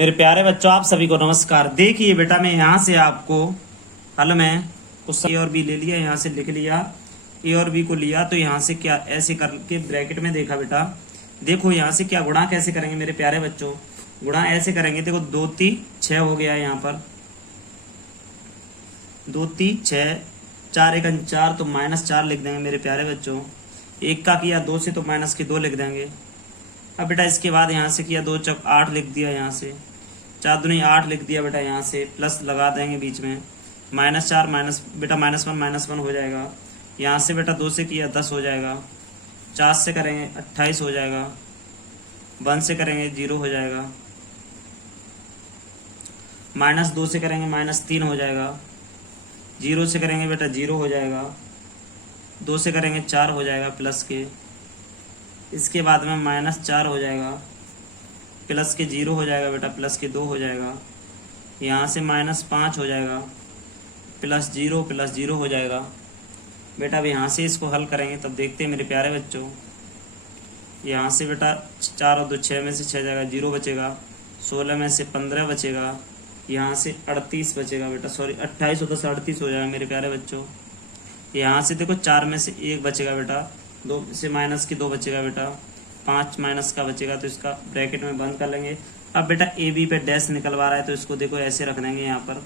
मेरे प्यारे बच्चों, आप सभी को नमस्कार। देखिए बेटा, मैं यहाँ से आपको हल में कुछ ए और बी ले लिया, यहाँ से लिख लिया, ए और बी को लिया तो यहाँ से क्या ऐसे करके ब्रैकेट में देखा बेटा। देखो यहाँ से क्या गुणा कैसे करेंगे मेरे प्यारे बच्चों, गुणा ऐसे करेंगे। देखो 2 3 6 हो गया, यहाँ पर 2 3 6, 4 1 4 तो -4 लिख देंगे मेरे प्यारे बच्चों। एक का किया 2 से तो माइनस के 2 लिख देंगे। अब बेटा इसके बाद यहाँ से किया 2 चौक 8 लिख दिया, यहाँ से 4 दूनी 8 लिख दिया बेटा, यहाँ से प्लस लगा देंगे बीच में, -4 माइनस बेटा -1 हो जाएगा। यहाँ से बेटा 2 से किया 10 हो जाएगा, 4 से करेंगे 28 हो जाएगा, 1 से करेंगे 0 हो जाएगा, -2 से करेंगे -3 हो जाएगा, 0 से करेंगे बेटा 0 हो जाएगा, 2 से करेंगे 4 हो जाएगा प्लस के, इसके बाद में -4 हो जाएगा, प्लस के 0 हो जाएगा बेटा, प्लस के 2 हो जाएगा, यहाँ से -5 हो जाएगा, प्लस 0 हो जाएगा बेटा। अब यहाँ से इसको हल करेंगे तब देखते हैं मेरे प्यारे बच्चों। यहाँ से बेटा 4 और 2 6 में से 6 जाएगा, 0 बचेगा, 16 में से 15 बचेगा, यहाँ से 38 बचेगा बेटा, सॉरी 28 और 10 38 हो जाएगा मेरे प्यारे बच्चों। यहाँ से देखो 4 में से 1 बचेगा बेटा, 2 से माइनस के 2 बचेगा बेटा, 5 माइनस का बचेगा तो इसका ब्रैकेट में बंद कर लेंगे। अब बेटा ए बी पे डैश निकलवा रहा है तो इसको देखो ऐसे रख देंगे, यहाँ पर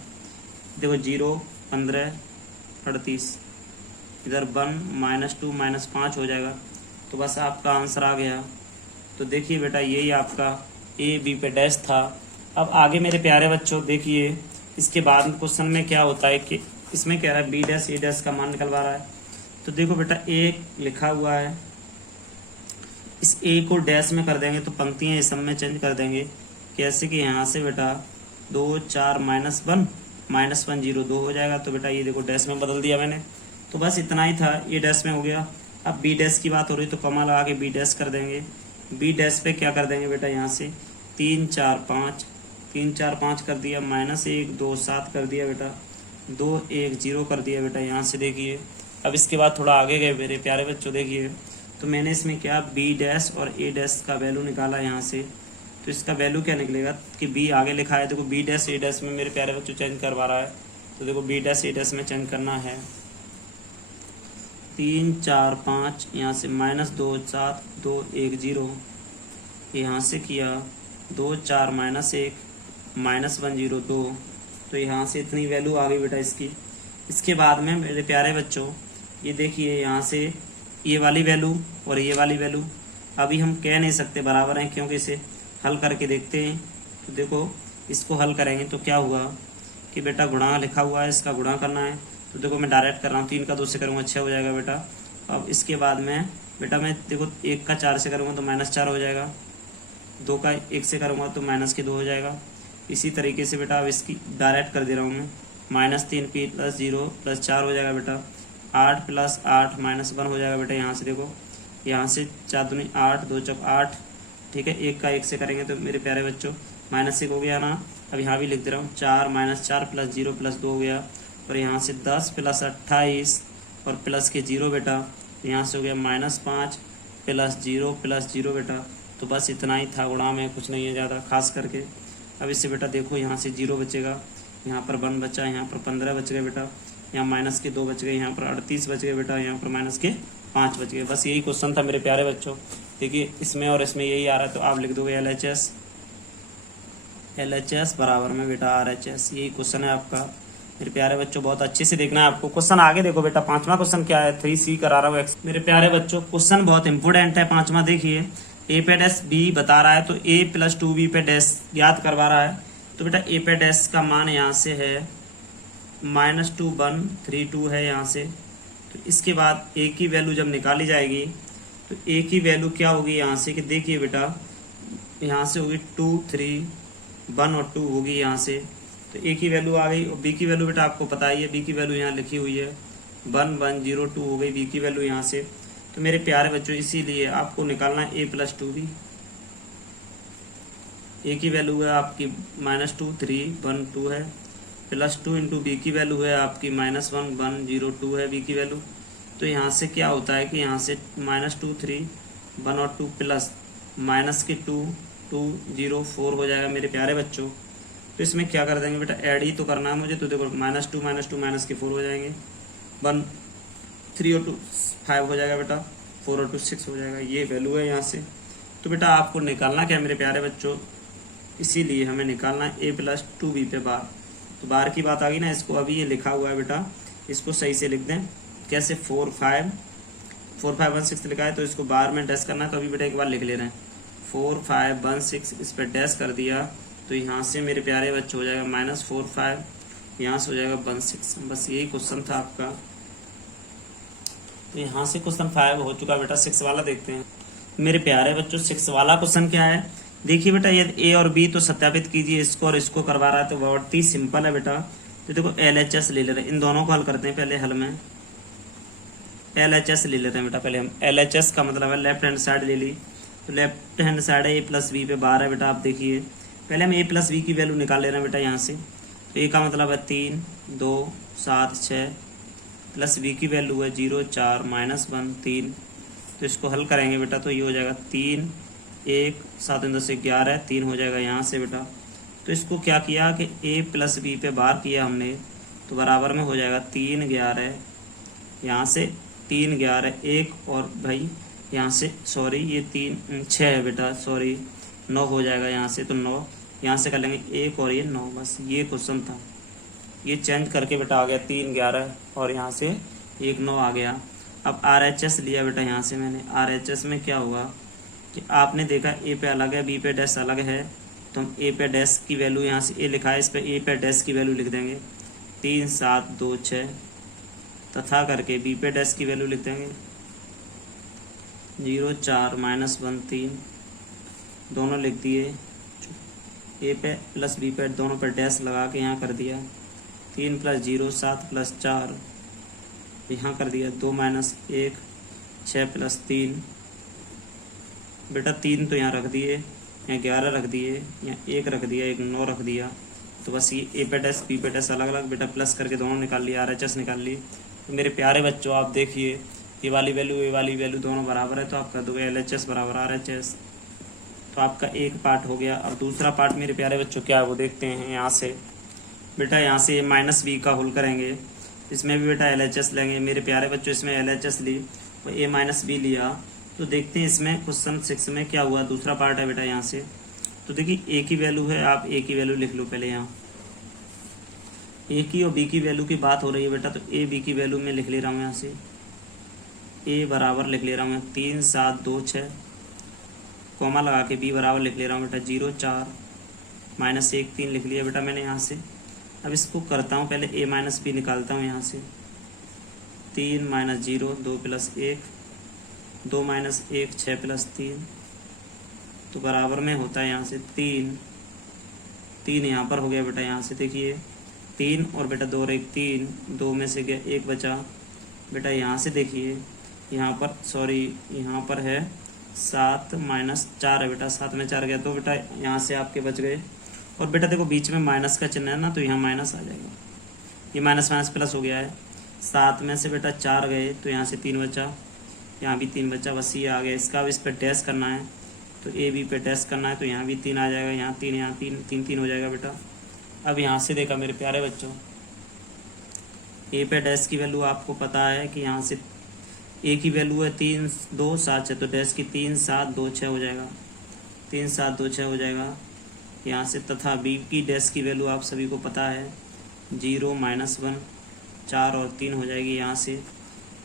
देखो 0 15 38, इधर 1 -2 -5 हो जाएगा, तो बस आपका आंसर आ गया। तो देखिए बेटा यही आपका ए बी पे डैश था। अब आगे मेरे प्यारे बच्चों देखिए, इसके बाद क्वेश्चन में क्या होता है कि इसमें कह रहा है बी डैश ए डैश का मान निकलवा रहा है। तो देखो बेटा ए लिखा हुआ है, इस ए को डैश में कर देंगे तो पंक्तियां इस सब में चेंज कर देंगे। कैसे कि यहाँ से बेटा 2 4 -1 0 2 हो जाएगा, तो बेटा ये देखो डैश में बदल दिया मैंने। तो बस इतना ही था, ये डैश में हो गया। अब बी डैश की बात हो रही तो कॉमा लगा के बी डैश कर देंगे। बी डैश पे क्या कर देंगे बेटा, यहाँ से 3 4 5 कर दिया, -1 2 7 कर दिया बेटा, 2 1 0 कर दिया बेटा। यहाँ से देखिए अब इसके बाद थोड़ा आगे गए मेरे प्यारे बच्चों, देखिए तो मैंने इसमें क्या बी डैश और ए डैश का वैल्यू निकाला यहाँ से। तो इसका वैल्यू क्या निकलेगा कि बी आगे लिखा है, देखो बी डैश ए डैश में मेरे प्यारे बच्चों चेंज करवा रहा है। तो देखो बी डैश ए डैश में चेंज करना है, 3 4 5, यहाँ से -2 7 2 1 0, यहाँ से किया 2 4 -1 -1 0 2, तो यहाँ से इतनी वैल्यू आ गई बेटा इसकी। इसके बाद में मेरे प्यारे बच्चों ये देखिए, यहाँ से ये वाली वैल्यू और ये वाली वैल्यू अभी हम कह नहीं सकते बराबर हैं, क्योंकि इसे हल करके देखते हैं। तो देखो इसको हल करेंगे तो क्या हुआ कि बेटा गुणा लिखा हुआ है, इसका गुणा करना है। तो देखो मैं डायरेक्ट कर रहा हूँ, 3 का 2 से करूँगा 6 हो जाएगा बेटा। अब इसके बाद में बेटा मैं देखो 1 का 4 से करूँगा तो -4 हो जाएगा, 2 का 1 से करूँगा तो -2 हो जाएगा। इसी तरीके से बेटा अब इसकी डायरेक्ट कर दे रहा हूँ मैं, -3 p + 0 + 4 हो जाएगा बेटा, 8 + 8 -1 हो जाएगा बेटा। यहाँ से देखो, यहाँ से 4 दूनी 8 2 चौक 8, ठीक है। 1 का 1 से करेंगे तो मेरे प्यारे बच्चों -1 हो गया ना। अब यहाँ भी लिख दे रहा हूँ, 4 -4 + 0 + 2 हो गया, और यहाँ से 10 + 28 और प्लस के 0 बेटा, तो यहाँ से हो गया -5 + 0 बेटा। तो बस इतना ही था, गुणा में कुछ नहीं है ज़्यादा खास करके। अब इससे बेटा देखो यहाँ से 0 बचेगा, यहाँ पर 1 बचा, यहाँ पर 15 बच गए बेटा, यहाँ -2 बच गए, यहाँ पर 38 बच गए बेटा, यहाँ पर -5 बच गए। बस यही क्वेश्चन था मेरे प्यारे बच्चों। देखिए इसमें और इसमें यही आ रहा है, तो आप लिख दोगे LHS बराबर में बेटा RHS। यही क्वेश्चन है आपका मेरे प्यारे बच्चों। बहुत अच्छे से देखना है आपको क्वेश्चन। आगे देखो बेटा, 5वां क्वेश्चन क्या है, 3C करा रहा हूँ मेरे प्यारे बच्चों। क्वेश्चन बहुत इंपॉर्टेंट है 5वां। देखिए ए पे डैश बी बता रहा है, तो a + 2b पे डैश याद करवा रहा है। तो बेटा ए पे डैश का मान यहाँ से है -2 1 3 2 है यहाँ से। तो इसके बाद a की वैल्यू जब निकाली जाएगी तो a की वैल्यू क्या होगी यहाँ से, कि देखिए बेटा यहाँ से होगी 2 3 1 और 2 होगी यहाँ से। तो a की वैल्यू आ गई, और b की वैल्यू बेटा आपको पता ही है, b की वैल्यू यहाँ लिखी हुई है 1 1 0 2 हो गई b की वैल्यू यहाँ से। तो मेरे प्यारे बच्चों इसीलिए आपको निकालना है a + 2b। a की वैल्यू है आपकी -2 3 1 2 है, +2 × b की वैल्यू है आपकी -1 1 0 2 है b की वैल्यू। तो यहाँ से क्या होता है कि यहाँ से -2 3 1 और 2 प्लस -2 2 4 हो जाएगा मेरे प्यारे बच्चों। तो इसमें क्या कर देंगे बेटा, ऐड ही तो करना है मुझे। तो देखो -2 -2 -4 हो जाएंगे, 1 3 और 2 5 हो जाएगा बेटा, 4 और 2 6 हो जाएगा। ये वैल्यू है यहाँ से। तो बेटा आपको निकालना क्या है मेरे प्यारे बच्चों, इसीलिए हमें निकालना है a+2b पे बार। तो बार की बात आ गई ना, इसको अभी ये लिखा हुआ है बेटा, इसको सही से लिख दें। कैसे, 4 5 1 6 लिखा है, तो इसको बार में डैश करना है। तो अभी बेटा एक बार लिख ले रहे हैं, 4 5 1 6, इस पर डैश कर दिया। तो यहाँ से मेरे प्यारे बच्चे हो जाएगा -4 5, यहाँ से हो जाएगा 1 6। बस यही क्वेश्चन था आपका। तो यहाँ से क्वेश्चन 5 हो चुका बेटा। 6 वाला देखते हैं मेरे प्यारे बच्चों। 6 वाला क्वेश्चन क्या है, देखिए बेटा, ये ए और बी तो सत्यापित कीजिए, इसको और इसको करवा रहा है। तो बहुत ही सिंपल है बेटा। तो देखो LHS ले ले रहे हैं, इन दोनों को हल करते हैं पहले। हल में LHS ले लेते हैं बेटा पहले हम। LHS का मतलब है लेफ्ट हैंड साइड ले ली। तो लेफ्ट हैंड साइड है a+b पे बार है बेटा। आप देखिए पहले हम a+b की वैल्यू निकाल ले रहे हैं बेटा यहाँ से। तो a का मतलब है 3 2 7 6, प्लस b की वैल्यू है 0 4 -1 3। तो इसको हल करेंगे बेटा, तो ये हो जाएगा 3 1 7 2 से 11, 3 हो जाएगा यहाँ से बेटा। तो इसको क्या किया कि a+b पे बार किया हमने, तो बराबर में हो जाएगा 3 11, यहाँ से 3 11 1, और भाई यहाँ से सॉरी ये 3 6 है बेटा, सॉरी 9 हो जाएगा यहाँ से। तो 9 यहाँ से कर लेंगे 1 और ये 9। बस ये क्वेश्चन था, ये चेंज करके बेटा आ गया 3 11 और यहाँ से 1 9 आ गया। अब RHS लिया बेटा यहाँ से मैंने। RHS में क्या होगा कि आपने देखा ए पे अलग है, बी पे डैश अलग है। तो हम ए पे डैश की वैल्यू यहाँ से ए लिखा है, इस पे ए पे डैश की वैल्यू लिख देंगे 3 7 2 6, तथा करके बी पे डैश की वैल्यू लिख देंगे 0 4 -1 3, दोनों लिख दिए। ए पे प्लस बी पे दोनों पर डैश लगा के यहाँ कर दिया 3 + 0 7 + 4, यहाँ कर दिया 2 - 1 6 + 3 बेटा। 3 तो यहाँ रख दिए, यहाँ 11 रख दिए, यहाँ 1 रख दिया, 1 9 रख दिया। तो बस ये ए पे डैश बी पे डैश अलग अलग बेटा, प्लस करके दोनों निकाल लिया, RHS निकाल ली। तो मेरे प्यारे बच्चों आप देखिए, ये वाली वैल्यू दोनों बराबर है। तो आपका दो LHS बराबर RHS। तो आपका एक पार्ट हो गया। अब दूसरा पार्ट मेरे प्यारे बच्चों क्या है वो देखते हैं। यहाँ से बेटा यहाँ से -b का होल करेंगे, इसमें भी बेटा LHS लेंगे मेरे प्यारे बच्चों। इसमें LHS ली और a-b लिया। तो देखते हैं इसमें क्वेश्चन 6 में क्या हुआ। दूसरा पार्ट है बेटा यहाँ से। तो देखिए a की वैल्यू है, आप a की वैल्यू लिख लो पहले। यहाँ a की और b की वैल्यू की बात हो रही है बेटा, तो a b की वैल्यू में लिख ले रहा हूँ यहाँ से। a बराबर लिख ले रहा हूँ 3 7 2 6, कॉमा लगा के b बराबर लिख ले रहा हूँ बेटा 0 4 -1 3 लिख लिया बेटा मैंने यहाँ से। अब इसको करता हूँ पहले a-b निकालता हूँ यहाँ से। 3 - 0 2 + 1 2 - 1 6 + 3, तो बराबर में होता है यहाँ से 3 यहाँ पर हो गया बेटा। यहाँ से देखिए 3 और बेटा 2 और 1 3, 2 में से गया 1 बचा बेटा। यहाँ से देखिए यहाँ पर सॉरी यहाँ पर है 7 - 4 है बेटा, 7 में 4 गया, तो बेटा यहाँ से आपके बच गए। और बेटा देखो बीच में माइनस का चिन्ह है ना, तो यहाँ माइनस आ जाएगा। ये माइनस प्लस हो गया है। 7 में से बेटा 4 गए, तो यहाँ से 3 बचा, यहाँ भी 3 बचा, बस ये आ गया। इसका अब इस पर डैश करना है, तो a-b पे डैश करना है, तो यहाँ भी 3 आ जाएगा, यहाँ 3 यहाँ 3 3 3 हो जाएगा बेटा। अब यहाँ से देखा मेरे प्यारे बच्चों, a पे डैश की वैल्यू आपको पता है कि यहाँ से a की वैल्यू है 3 2 7 6, तो डैश की 3 7 2 6 हो जाएगा, 3 7 2 6 हो जाएगा यहाँ से। तथा b की डैश की वैल्यू आप सभी को पता है 0 -1 4 और 3 हो जाएगी यहाँ से।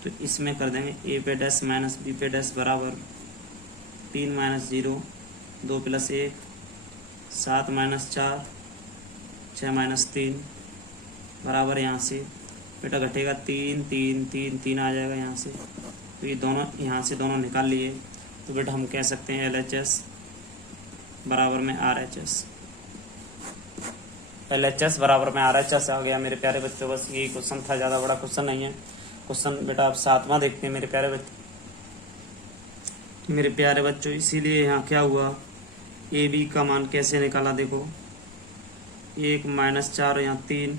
तो इसमें कर देंगे a पे डैश -b पे डैश बराबर 3 - 0 2 + 1 7 - 4 6 - 3 बराबर यहाँ से बेटा घटेगा 3 3 3 3 आ जाएगा यहाँ से। तो ये दोनों यहाँ से दोनों निकाल लिए, तो बेटा हम कह सकते हैं LHS बराबर में RHS। LHS बराबर में RHS आ गया मेरे प्यारे बच्चों। बस यही क्वेश्चन था, ज़्यादा बड़ा क्वेश्चन नहीं है। क्वेश्चन बेटा आप 7वां देखते हैं मेरे प्यारे बच्चों। मेरे प्यारे बच्चों इसीलिए यहाँ क्या हुआ, a-b का मान कैसे निकाला देखो, 1 - 4 यहाँ 3,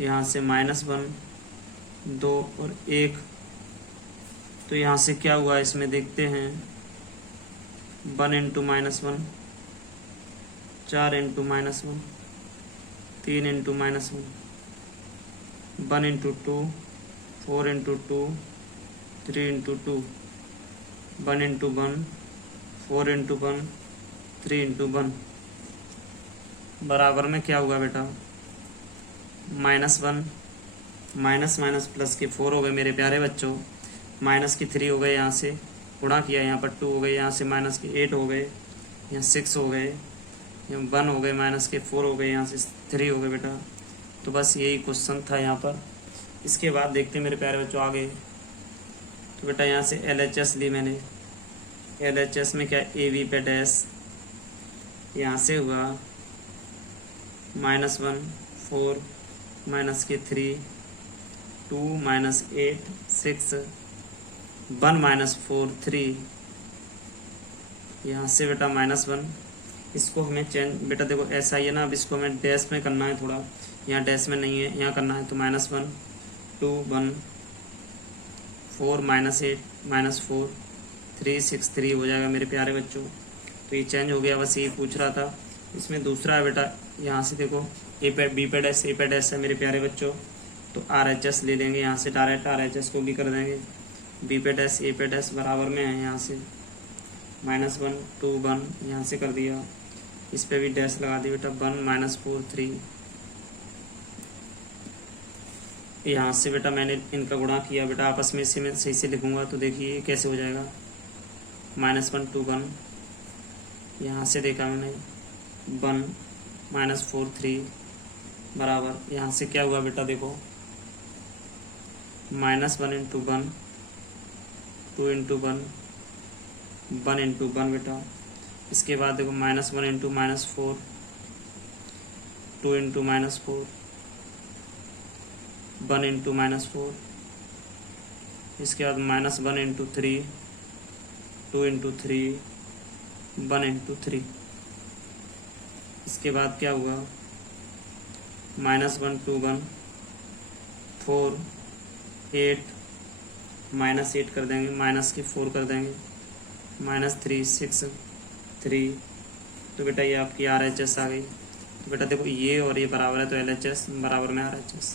यहाँ से -1 2 और 1, तो यहाँ से क्या हुआ इसमें देखते हैं। 1 into -1, 4 into -1, 3 into -1, 1 into 2, 4 into 2, 3 into 2, 1 into 1, 4 into 1, 3 into 1, बराबर में क्या हुआ बेटा -1, माइनस माइनस प्लस के 4 हो गए मेरे प्यारे बच्चों, माइनस के 3 हो गए, यहाँ से गुणा किया, यहाँ पर 2 हो गए, यहाँ से माइनस के 8 हो गए, यहाँ 6 हो गए, यहाँ 1 हो गए, माइनस के 4 हो गए, यहाँ से 3 हो गए बेटा। तो बस यही क्वेश्चन था यहाँ पर। इसके बाद देखते हैं मेरे प्यारे बच्चों आगे। तो बेटा यहाँ से LHS ली मैंने, LHS में क्या AB पे डैश, यहाँ से हुआ -1, 4, माइनस के 3, 2, -8, 6, 1, -4, 3, यहाँ से बेटा -1, इसको हमें चेंज बेटा देखो ऐसा ही है ना, अब इसको हमें डैश में करना है थोड़ा, यहाँ डैश में नहीं है, यहाँ करना है। तो -1, 2, 1, 4, -8, -4, 3, 6, 3 हो जाएगा मेरे प्यारे बच्चों। तो ये चेंज हो गया, बस यही पूछ रहा था। इसमें दूसरा है बेटा, यहाँ से देखो A पे डैश है मेरे प्यारे बच्चों, तो RHS ले लेंगे, यहाँ से डायरेक्ट RHS को भी कर देंगे। B पे डैश A पे डैश बराबर में है, यहाँ से -1, 2, 1 यहाँ से कर दिया, इस पे भी डैश लगा दिया बेटा, 1, -4, 3, यहाँ से बेटा मैंने इनका गुणा किया बेटा आपस में, इसे मैं सही से लिखूंगा तो देखिए कैसे हो जाएगा, -1, 2, 1, यहाँ से देखा मैंने 1, -4, 3 बराबर, यहाँ से क्या हुआ बेटा देखो -1 इंटू 1, 2 इंटू 1, 1 इंटू 1 बेटा। इसके बाद देखो -1 इंटू -4, 2 इंटू -4, 1 इंटू -4, इसके बाद -1 इंटू 3, 2 इंटू 3, 1 इंटू 3। इसके बाद क्या हुआ -1, 2, 1, 4, 8, -8 कर देंगे, माइनस के 4 कर देंगे, -3, 6, 3। तो बेटा ये आपकी RHS आ गई। तो बेटा देखो ये और ये बराबर है, तो LHS बराबर में RHS,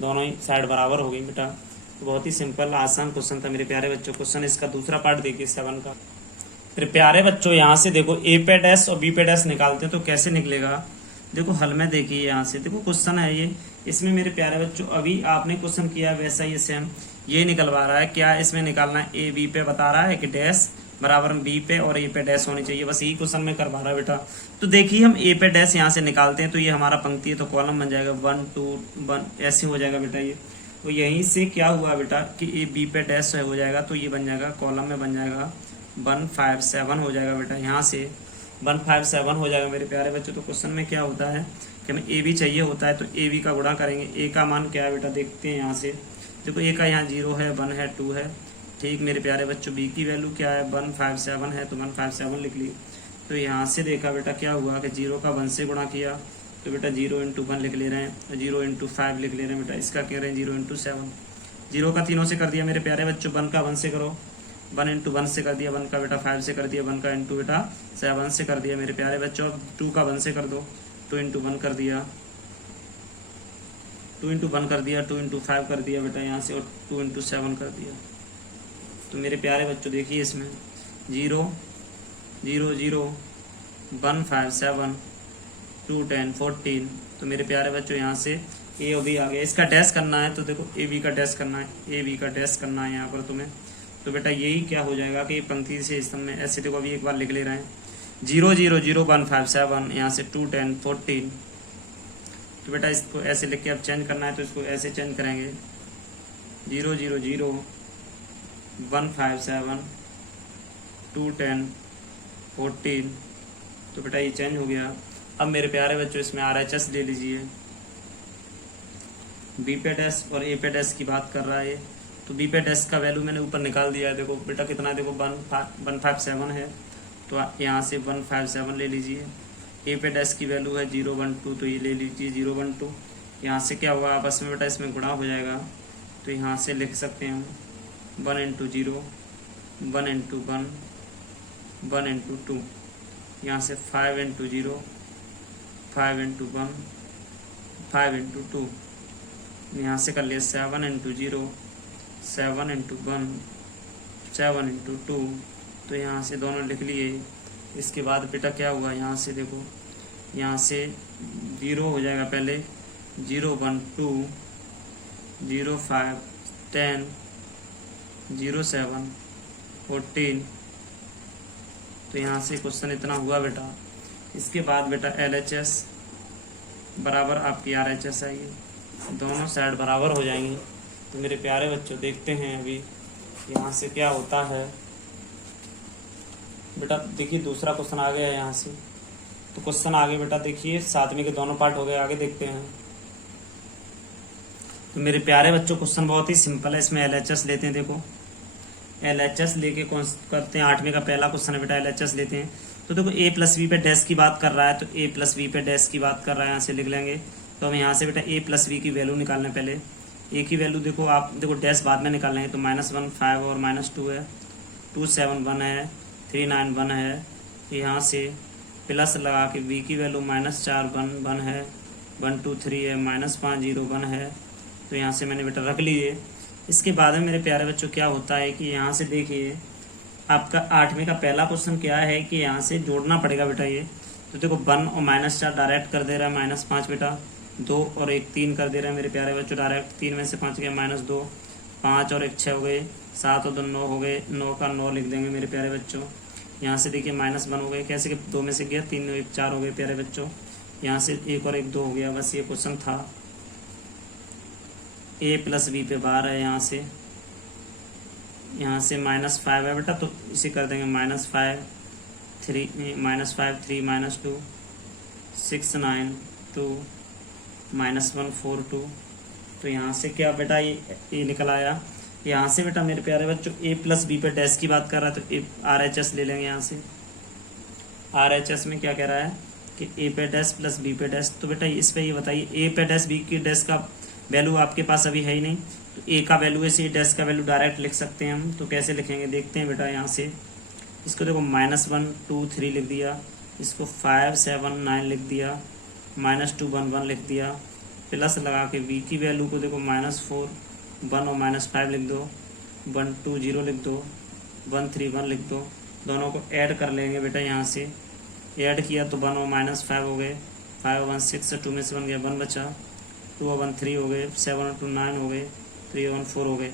दोनों ही साइड बराबर हो गई बेटा। तो बहुत ही सिंपल आसान क्वेश्चन था मेरे प्यारे बच्चों। क्वेश्चन इसका दूसरा पार्ट देखिए 7 का। फिर प्यारे बच्चों यहाँ से देखो A पे डैश और B पे डैश निकालते हैं तो कैसे निकलेगा, देखो हल में देखिए, यहाँ से देखो क्वेश्चन है ये, इसमें मेरे प्यारे बच्चों अभी आपने क्वेश्चन किया वैसा ही सेम ये निकलवा रहा है। क्या इसमें निकालना है, A B पे बता रहा है कि डैश बराबर B पे और A पे डैश होनी चाहिए, बस यही क्वेश्चन में करवा रहा है बेटा। तो देखिए हम A पे डैश यहाँ से निकालते हैं तो ये हमारा पंक्ति है, तो कॉलम बन जाएगा 1, 2, 1 ऐसे हो जाएगा बेटा ये। तो यहीं से क्या हुआ बेटा कि A B पे डैश हो जाएगा, तो ये बन जाएगा कॉलम में बन जाएगा 1, 5, 7 हो जाएगा बेटा, यहाँ से 1, 5, 7 हो जाएगा मेरे प्यारे बच्चों। तो क्वेश्चन में क्या होता है कि हमें A B चाहिए होता है, तो A B का गुणा करेंगे। A का मान क्या है बेटा देखते हैं, यहाँ से देखो A का यहाँ 0 है, 1 है, 2 है, ठीक मेरे प्यारे बच्चों। B की वैल्यू क्या है 1, 5, 7 है, तो 1, 5, 7 लिख ली। तो यहाँ से देखा बेटा क्या हुआ कि 0 का 1 से गुणा किया, तो बेटा 0 इंटू 1 लिख ले रहे हैं, 0 इंटू 5 लिख ले रहे हैं बेटा। इसका कह रहे हैं 0 इंटू 7, 0 का 3 से कर दिया मेरे प्यारे बच्चों, 1 का 1 से करो, 1 इंटू 1 से कर दिया, 1 का बेटा 5 से कर दिया, 1 का इंटू बेटा 7 से कर दिया मेरे प्यारे बच्चों। 2 का 1 से कर दो, 2 इंटू 1 कर दिया, 2 इंटू 1 कर दिया, 2 इंटू 5 कर दिया बेटा यहाँ से, और 2 इंटू 7 कर दिया। तो मेरे प्यारे बच्चों देखिए इसमें 0, 0, 0, 1, 5, 7, 2, 10, 14। तो मेरे प्यारे बच्चों यहाँ से A और B आ गया। इसका डैश करना है तो देखो A B का डैश करना है, A B का डैश करना है यहाँ पर तुम्हें। तो बेटा यही क्या हो जाएगा कि पंक्ति से स्तंभ में ऐसे देखो, अभी एक बार लिख ले रहे हैं 0, 0, 0, 1, 5, 7, यहाँ से 2, 10, 14। तो बेटा इसको ऐसे लिख के अब चेंज करना है तो इसको ऐसे चेंज करेंगे 0, 0, 0, 1, 5, 7, 2, 10, 14। तो बेटा ये चेंज हो गया। अब मेरे प्यारे बच्चों इसमें RHS ले लीजिए। B पे डैश और A पे डैश की बात कर रहा है, तो B पे डैश का वैल्यू मैंने ऊपर निकाल दिया है। देखो बेटा कितना, देखो 157 है, तो यहाँ से 157 ले लीजिए। A पे डैश की वैल्यू है 012, तो ये ले लीजिए 012। यहाँ से क्या हुआ आपस में बेटा इसमें गुणा हो जाएगा, तो यहाँ से लिख सकते हैं हम 1 इंटू 0, 1 इंटू 1, 1 इंटू 2, यहाँ से 5 इंटू 0, 5 इंटू 1, 5 इंटू 2, यहाँ से कर लिया 7 इंटू 0, 7 इंटू 1, 7 इंटू 2, तो यहाँ से दोनों लिख लिए। इसके बाद बेटा क्या हुआ, यहाँ से देखो, यहाँ से 0 हो जाएगा पहले, 0 1 2, 0 5 10, 0 7 14, तो यहाँ से क्वेश्चन इतना हुआ बेटा। इसके बाद बेटा LHS बराबर आपकी RHS आएगी, दोनों साइड बराबर हो जाएंगे। तो मेरे प्यारे बच्चों देखते हैं अभी यहाँ से क्या होता है। बेटा देखिए दूसरा क्वेश्चन आ गया है यहाँ से। तो क्वेश्चन आगे बेटा देखिए, 7वीं के दोनों पार्ट हो गए, आगे देखते हैं। तो मेरे प्यारे बच्चों क्वेश्चन बहुत ही सिंपल है, इसमें LHS लेते हैं। देखो LHS लेके कौन करते हैं, 8वीं का पहला क्वेश्चन है बेटा, LHS लेते हैं। तो देखो a प्लस वी पे डैश की बात कर रहा है, तो a प्लस वी पे डैश की बात कर रहा है, यहाँ से लिख लेंगे। तो हम यहाँ से बेटा a प्लस वी की वैल्यू निकालने, पहले a की वैल्यू देखो, आप देखो डैश बाद में निकालेंगे। तो -1 5 और -2 है, 2 7 1 है, 3 9 1 है। यहाँ से प्लस लगा के v की वैल्यू -4 1 1 है, 1 2 3 है, -5 0 1 है। तो यहाँ से मैंने बेटा रख लिए। इसके बाद में मेरे प्यारे बच्चों क्या होता है कि यहाँ से देखिए आपका 8वीं का पहला क्वेश्चन क्या है कि यहाँ से जोड़ना पड़ेगा बेटा ये। तो देखो 1 और -4 डायरेक्ट कर दे रहा है, -5 बेटा, 2 और 1 3 कर दे रहा है मेरे प्यारे बच्चों डायरेक्ट। 3 में से 5 गया -2, 5 और 1 6 हो गए, 7 और 2 9 हो गए, 9 का 9 लिख देंगे मेरे प्यारे बच्चों। यहाँ से देखिए -1 हो गए, कैसे कि 2 में से गया, 3 और 1 4 हो गए प्यारे बच्चों। यहाँ से 1 और 1 2 हो गया। बस ये क्वेश्चन था। a प्लस बी पे बार है, यहाँ से -5 है बेटा, तो इसे कर देंगे -5 3 -2 6 9 2 -1 4 2। तो यहाँ से क्या बेटा ये निकल आया। यहाँ से बेटा मेरे प्यारे बच्चों a प्लस बी पे डैश की बात कर रहा है, तो RHS ले लेंगे। यहाँ से RHS में क्या कह रहा है कि a पे डैश प्लस b पे डैश। तो बेटा इस पे ये बताइए, a पे डैश b की डैश का वैल्यू आपके पास अभी है ही नहीं, तो a का वैल्यू है, सी डैश का वैल्यू डायरेक्ट लिख सकते हैं हम। तो कैसे लिखेंगे देखते हैं बेटा। यहाँ से इसको देखो -1 2 3 लिख दिया, इसको 5 7 9 लिख दिया, -2 1 1 लिख दिया, प्लस लगा के v की वैल्यू को देखो -4 1 और -5 लिख दो, 1 2 0 लिख दो, 1 3 1 लिख दो। दोनों को ऐड कर लेंगे बेटा। यहाँ से ऐड किया तो 1 और -5 हो गए, 5 और 1 6, 2 में से 1 गया, 1 बचा, 2 और 1 3 हो गए, 7 और 2 9 हो गए, 3 और 1 4 हो गए,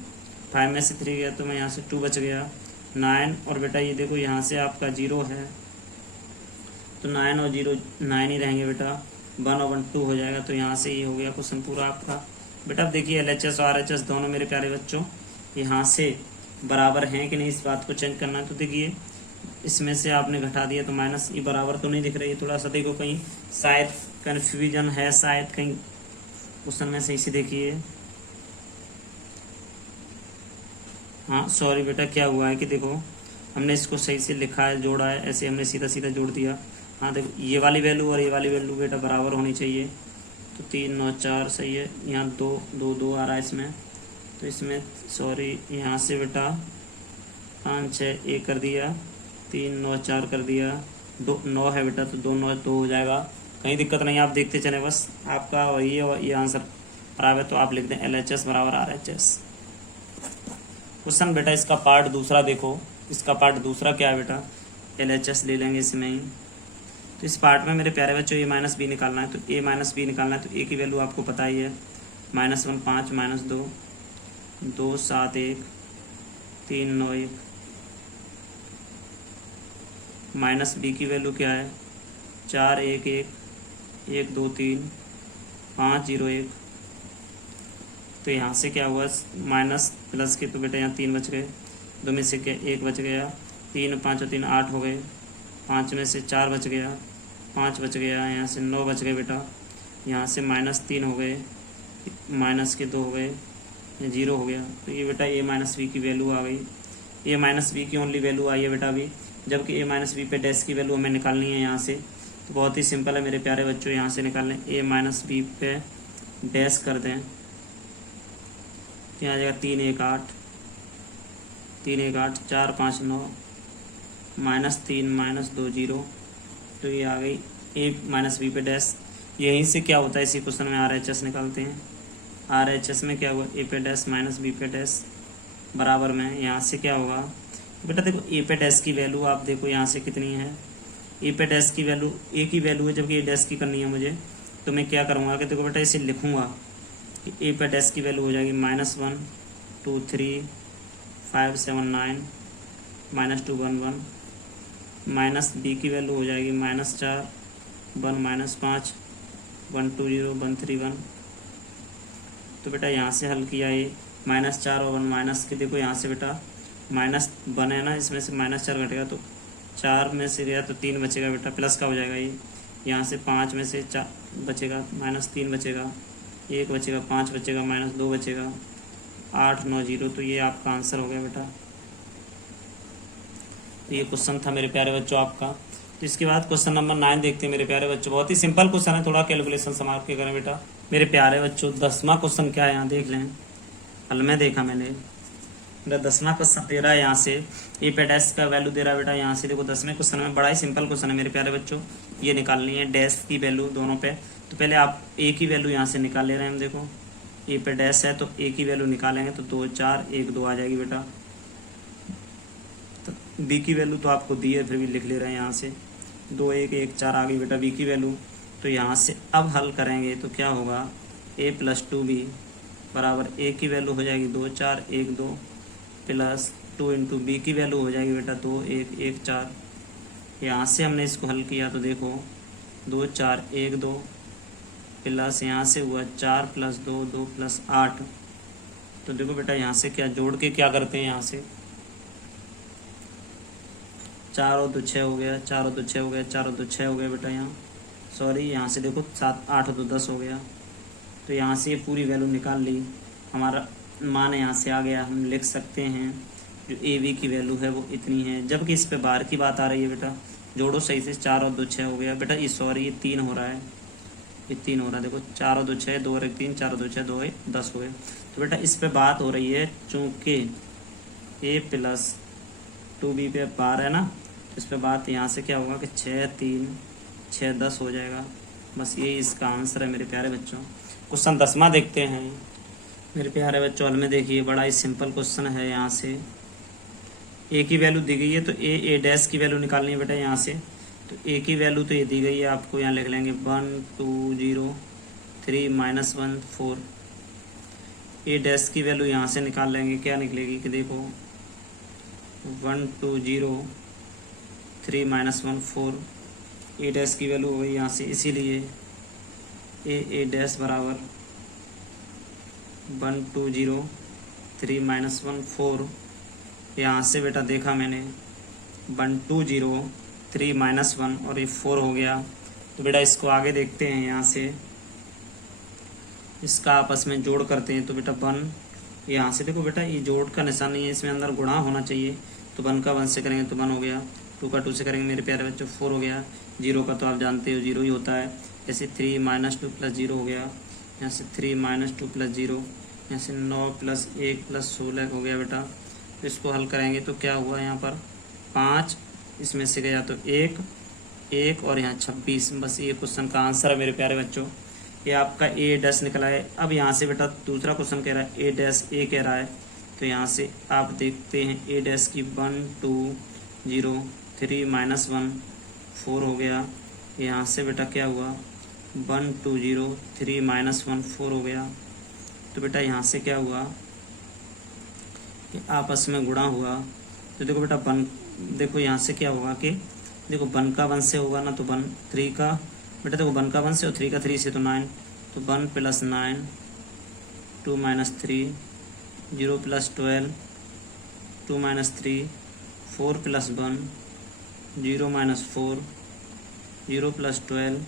5 में से 3 गया तो मैं यहाँ से 2 बच गया, 9। और बेटा ये देखो यहाँ से आपका 0 है, तो 9 और 0 9 ही रहेंगे बेटा, 1 और 1 2 हो जाएगा। तो यहाँ से ये हो गया क्वेश्चन पूरा आपका। बेटा अब देखिए LHS और RHS दोनों मेरे प्यारे बच्चों यहाँ से बराबर हैं कि नहीं, इस बात को चेंज करना है। तो देखिए इसमें से आपने घटा दिया तो माइनस, ये बराबर तो नहीं दिख रही है, थोड़ा सा देखो कहीं शायद कन्फ्यूजन है, शायद कहीं क्वेश्चन में सही से देखिए। हाँ सॉरी बेटा, क्या हुआ है कि देखो हमने इसको सही से लिखा है, जोड़ा है, ऐसे हमने सीधा सीधा जोड़ दिया। हाँ देखो ये वाली वैल्यू और ये वाली वैल्यू बेटा बराबर होनी चाहिए। तो 3 9 4 सही है, यहाँ 2 2 2 आ रहा है इसमें, तो इसमें सॉरी यहाँ से बेटा 5 6 1 कर दिया, 3 9 4 कर दिया, 2 9 है बेटा, तो 2 9 2 हो जाएगा। कहीं दिक्कत नहीं, आप देखते चले बस आपका ये आंसर बराबर है। तो आप लिख दें LHS बराबर RHS। क्वेश्चन बेटा इसका पार्ट दूसरा देखो, इसका पार्ट दूसरा क्या है बेटा, LHS ले लेंगे इसमें ही। तो इस पार्ट में मेरे प्यारे बच्चों a माइनस बी निकालना है, तो a माइनस बी निकालना है। तो a की वैल्यू आपको पता ही है, -1 5 -2 2 7 1 3 9 1, माइनस बी की वैल्यू क्या है 4 1 1 1 2 3 5 0 1। तो यहाँ से क्या हुआ माइनस प्लस के, तो बेटा यहाँ 3 बच गए, 2 में से क्या 1 बच गया, 3 5 और 3 8 हो गए, 5 में से 4 बच गया, 5 बच गया, यहाँ से 9 बच गए बेटा, यहाँ से -3 हो गए, माइनस के 2 हो गए, 0 हो गया। तो ये बेटा a माइनस बी की वैल्यू आ गई, a माइनस बी की ओनली वैल्यू आई है बेटा अभी, जबकि a माइनस बी पे डैश की वैल्यू हमें निकालनी है यहाँ से। तो बहुत ही सिंपल है मेरे प्यारे बच्चों, यहाँ से निकाल लें a माइनस बी पे डैश कर दें, तो यहाँ आ जाएगा 3 1 8 3 1 8 4 5 9 -3 -2 0, तो ये आ गई ए माइनस बी पे डैश। यहीं से क्या होता है इसी क्वेश्चन में RHS निकालते हैं। RHS में क्या हुआ, ए पे डैश माइनस बी पे डैश बराबर में यहाँ से क्या होगा, बेटा देखो ए पे डैश की वैल्यू आप देखो यहाँ से कितनी है, ए पे डैश की वैल्यू ए की वैल्यू है, जबकि ए डैश की करनी है मुझे, तो मैं क्या करूँगा कि देखो बेटा इसे लिखूँगा कि ए पे डैश की वैल्यू हो जाएगी -1 2 3 5 7 9 -2 1 1, माइनस बी की वैल्यू हो जाएगी -4 1 -5 1 2 0 1 3 1। तो बेटा यहाँ से हल किया ये -4 और 1 माइनस के, देखो यहाँ से बेटा -1 है ना, इसमें से -4 घटेगा तो 4 में से गया तो 3 बचेगा बेटा, प्लस का हो जाएगा ये। यहाँ से 5 में से 4 बचेगा, -3 बचेगा, 1 बचेगा, 5 बचेगा, -2 बचेगा, 8 9 0, तो ये आपका आंसर हो गया बेटा। तो ये क्वेश्चन था मेरे प्यारे बच्चों आपका। तो इसके बाद क्वेश्चन नंबर 9 देखते हैं मेरे प्यारे बच्चों। बहुत ही सिंपल क्वेश्चन है, थोड़ा कैलकुलेशन संभाल के करें बेटा मेरे प्यारे बच्चों। 10वां क्वेश्चन क्या है यहाँ देख लें, हल में देखा मैंने। मेरा 10वां क्वेश्चन दे रहा है यहाँ से ए पे डैश का वैल्यू दे रहा है बेटा। यहाँ से देखो 10वें क्वेश्चन में बड़ा ही सिंपल क्वेश्चन है मेरे प्यारे बच्चों, ये निकालनी है डैश की वैल्यू दोनों पे। तो पहले आप ए की वैल्यू यहाँ से निकाल ले रहे हैं हम, देखो ए पे डैश है तो ए की वैल्यू निकालेंगे तो 2 4 1 2 आ जाएगी बेटा। तो बी की वैल्यू तो आपको दी है, फिर भी लिख ले रहे हैं यहाँ से 2 1 1 4 आ गई बेटा बी की वैल्यू। तो यहाँ से अब हल करेंगे तो क्या होगा, a + 2b बराबर a की वैल्यू हो जाएगी 2 4 1 2 प्लस 2 इंटू बी की वैल्यू हो जाएगी बेटा 2 1 1 4। यहाँ से हमने इसको हल किया तो देखो 2 4 1 2 प्लस यहाँ से हुआ 4 + 2 2 + 8। तो देखो बेटा यहाँ से क्या जोड़ के क्या करते हैं, यहाँ से 4 और 2 6 हो गया, 4 और 2 6 हो गया, 4 और 2 6 हो गया बेटा यहाँ, सॉरी यहाँ से देखो 7 8 और 2 10 हो गया। तो यहाँ से ये पूरी वैल्यू निकाल ली, हमारा मान यहाँ से आ गया। हम लिख सकते हैं जो ए बी की वैल्यू है वो इतनी है, जबकि इस पे बार की बात आ रही है बेटा। जोड़ो सही से, 4 और 2 6 हो गया बेटा, ये सॉरी ये 3 हो रहा है, ये 3 हो रहा है, देखो 4 और 2 6 2 और 1 3 4 और 2 6 2 1 10 हो गए। तो बेटा इस पे बात हो रही है चूँकि a + 2b पे बार है ना, तो इस पे बात यहाँ से क्या होगा कि 6 3 6 10 हो जाएगा। बस ये इसका आंसर है मेरे प्यारे बच्चों। क्वेश्चन 10वां देखते हैं मेरे प्यारे बच्चों। हल में देखिए बड़ा ही सिंपल क्वेश्चन है। यहाँ से ए की वैल्यू दी गई है तो ए डैश की वैल्यू निकालनी है बेटा यहाँ से। तो ए की वैल्यू तो ये दी गई है आपको, यहाँ लिख लेंगे 1 2 0 3 -1 4। ए डैश की वैल्यू यहाँ से निकाल लेंगे, क्या निकलेगी कि देखो 1 2 0 3 -1 4। ए डैश की वैल्यू हो गई यहाँ से, इसीलिए ए डैश बराबर 1 2 0 3 -1 4। यहाँ से बेटा देखा मैंने 1 2 0 3 -1 और ये 4 हो गया। तो बेटा इसको आगे देखते हैं, यहाँ से इसका आपस में जोड़ करते हैं। तो बेटा 1 यहाँ से देखो बेटा ये जोड़ का निशान नहीं है, इसमें अंदर गुणा होना चाहिए। तो 1 का 1 से करेंगे तो 1 हो गया, 2 का 2 से करेंगे मेरे प्यारे बच्चों 4 हो गया, 0 का तो आप जानते हो 0 ही होता है। जैसे 3 -2 + 0 हो गया, यहाँ से 3 -2 + 0, यहाँ से 9 + 1 + 16 हो गया बेटा। तो इसको हल करेंगे तो क्या हुआ, यहाँ पर 5 इसमें से गया तो 1 1 और यहाँ 26। बस ये क्वेश्चन का आंसर है मेरे प्यारे बच्चों। ये आपका ए डैश निकला है। अब यहाँ से बेटा दूसरा क्वेश्चन कह रहा है ए डैश ए कह रहा है। तो यहाँ से आप देखते हैं ए डैश की 1 2 0 3 -1 4 हो गया। यहाँ से बेटा क्या हुआ 1 2 0 3 -1 4 हो गया। तो बेटा यहाँ से क्या हुआ कि आपस में गुणा हुआ। तो देखो बेटा 1, देखो यहाँ से क्या होगा कि देखो 1 का 1 से होगा ना, तो 1 3 का बेटा देखो 1 का 1 से और 3 का 3 से तो 9, तो 1 + 9 2 - 3 0 + 12 2 - 3 4 + 1 0 - 4 0 + 12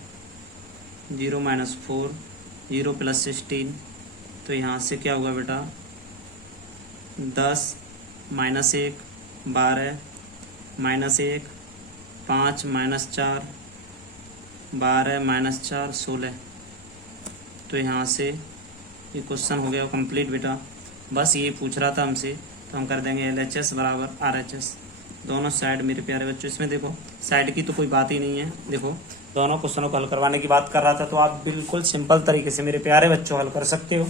0 - 4 0 + 16। तो यहाँ से क्या हुआ बेटा 10 - 1 12 -1 5 - 4 12 - 4 16। तो यहाँ से ये क्वेश्चन हो गया कंप्लीट बेटा। बस ये पूछ रहा था हमसे, तो हम कर देंगे LHS बराबर RHS। दोनों साइड मेरे प्यारे बच्चों, इसमें देखो साइड की तो कोई बात ही नहीं है। देखो दोनों क्वेश्चनों को हल करवाने की बात कर रहा था, तो आप बिल्कुल सिंपल तरीके से मेरे प्यारे बच्चों हल कर सकते हो।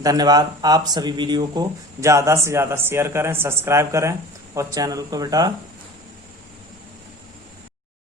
धन्यवाद। आप सभी वीडियो को ज़्यादा से ज़्यादा शेयर करें, सब्सक्राइब करें और चैनल को बेटा